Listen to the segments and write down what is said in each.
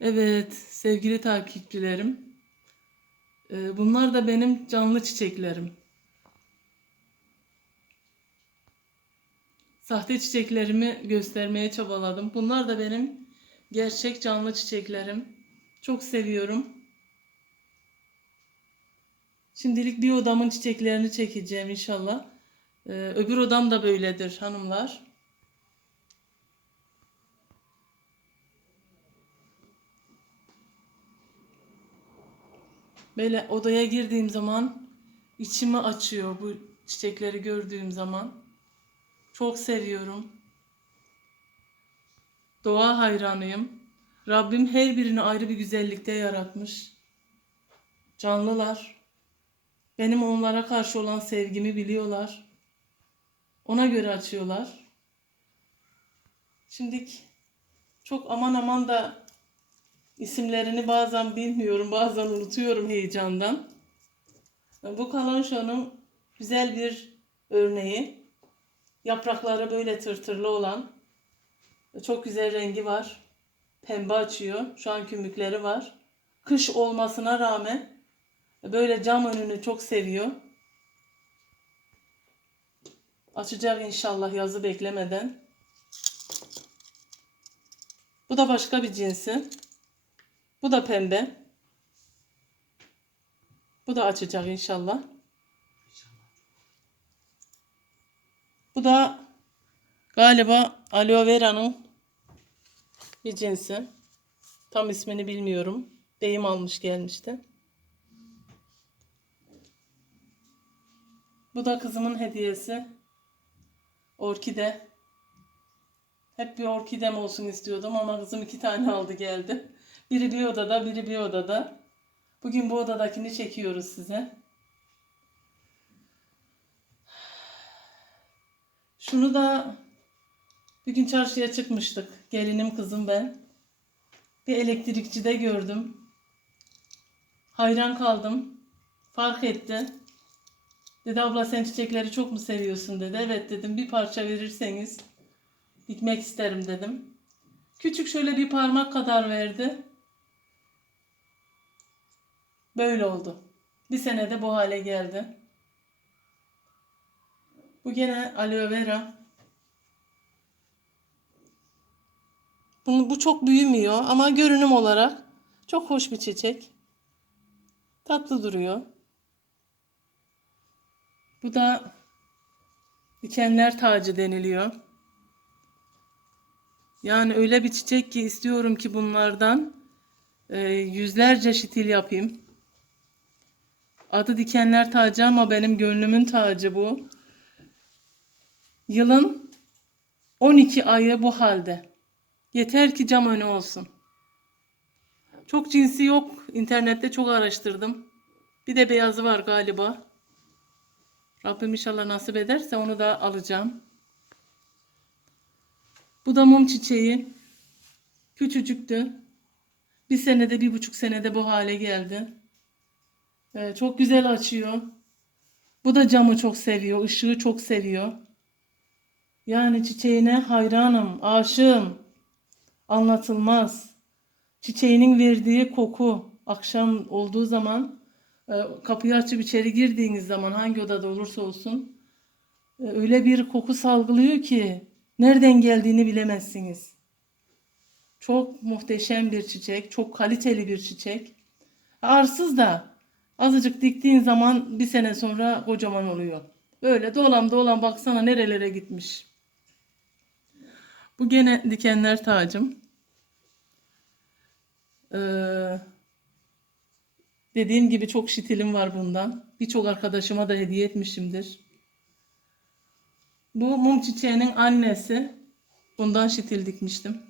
Evet sevgili takipçilerim. e, Bunlar da benim canlı çiçeklerim. Sahte çiçeklerimi göstermeye çabaladım. Bunlar da benim gerçek canlı çiçeklerim. Çok seviyorum. Şimdilik bir odamın çiçeklerini çekeceğim inşallah. Ee, öbür odam da böyledir hanımlar. Böyle odaya girdiğim zaman içimi açıyor bu çiçekleri gördüğüm zaman. Çok seviyorum. Doğa hayranıyım. Rabbim her birini ayrı bir güzellikte yaratmış. Canlılar. Benim onlara karşı olan sevgimi biliyorlar. Ona göre açıyorlar. Şimdilik çok aman aman da isimlerini bazen bilmiyorum, bazen unutuyorum heyecandan. Bu kalançonun güzel bir örneği. Yaprakları böyle tırtırlı olan. Çok güzel rengi var. Pembe açıyor. Şu an kümükleri var. Kış olmasına rağmen böyle cam önünü çok seviyor. Açacak inşallah yazı beklemeden. Bu da başka bir cinsi. Bu da pembe. Bu da açacak inşallah. Bu da galiba aloe vera'nın bir cinsi. Tam ismini bilmiyorum. Deyim almış gelmişti. Bu da kızımın hediyesi. Orkide. Hep bir orkidem olsun istiyordum ama kızım iki tane aldı geldi. Biri bir odada, biri bir odada. Bugün bu odadakini çekiyoruz size. Şunu da bir gün çarşıya çıkmıştık. Gelinim kızım ben. Bir elektrikçide gördüm. Hayran kaldım. Fark etti. Dedi abla sen çiçekleri çok mu seviyorsun dedi. Evet dedim bir parça verirseniz dikmek isterim dedim. Küçük şöyle bir parmak kadar verdi. Böyle oldu. Bir senede bu hale geldi. Bu gene aloe vera. Bunu, bu çok büyümüyor ama görünüm olarak çok hoş bir çiçek. Tatlı duruyor. Bu da dikenler tacı deniliyor. Yani öyle bir çiçek ki istiyorum ki bunlardan e, yüzlerce şitil yapayım. Adı dikenler tacı ama benim gönlümün tacı bu. Yılın 12 ayı bu halde. Yeter ki cam önü olsun. Çok cinsi yok. İnternette çok araştırdım. Bir de beyazı var galiba. Rabbim inşallah nasip ederse onu da alacağım. Bu da mum çiçeği. Küçücüktü. Bir senede, bir buçuk senede bu hale geldi. Ee, çok güzel açıyor. Bu da camı çok seviyor, ışığı çok seviyor. Yani çiçeğine hayranım, aşığım. Anlatılmaz. Çiçeğinin verdiği koku akşam olduğu zaman e, kapıyı açıp içeri girdiğiniz zaman hangi odada olursa olsun e, öyle bir koku salgılıyor ki nereden geldiğini bilemezsiniz. Çok muhteşem bir çiçek, çok kaliteli bir çiçek. Arsız da azıcık diktiğin zaman bir sene sonra kocaman oluyor. Böyle dolan dolan baksana nerelere gitmiş. Bu gene dikenler tacım. Ee, dediğim gibi çok şitilim var bundan. Birçok arkadaşıma da hediye etmişimdir. Bu mum çiçeğinin annesi. Bundan şitil dikmiştim.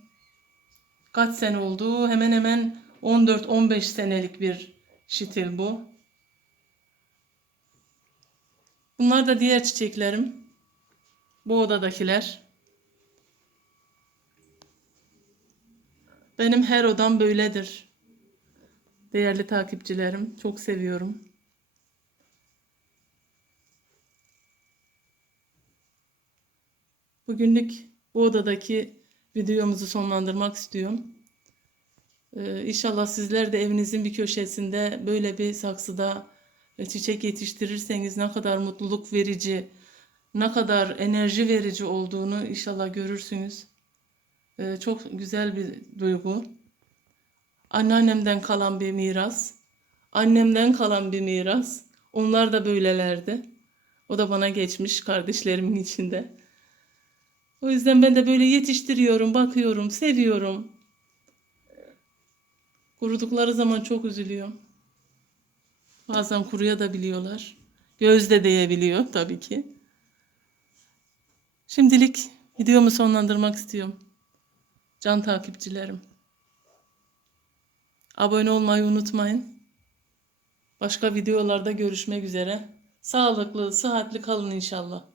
Kaç sene oldu? Hemen hemen 14-15 senelik bir şitil bu. Bunlar da diğer çiçeklerim. Bu odadakiler. Benim her odam böyledir. Değerli takipçilerim, çok seviyorum. Bugünlük bu odadaki videomuzu sonlandırmak istiyorum. Ee, İnşallah sizler de evinizin bir köşesinde böyle bir saksıda çiçek yetiştirirseniz ne kadar mutluluk verici, ne kadar enerji verici olduğunu inşallah görürsünüz. Ee, Çok güzel bir duygu. Anneannemden kalan bir miras. Annemden kalan bir miras. Onlar da böylelerdi. O da bana geçmiş kardeşlerimin içinde. O yüzden ben de böyle yetiştiriyorum, bakıyorum, seviyorum. Kurudukları zaman çok üzülüyorum. Bazen kuruya da biliyorlar. Göz de değebiliyor tabii ki. Şimdilik videomu sonlandırmak istiyorum. Can takipçilerim. Abone olmayı unutmayın. Başka videolarda görüşmek üzere. Sağlıklı, sıhhatli kalın inşallah.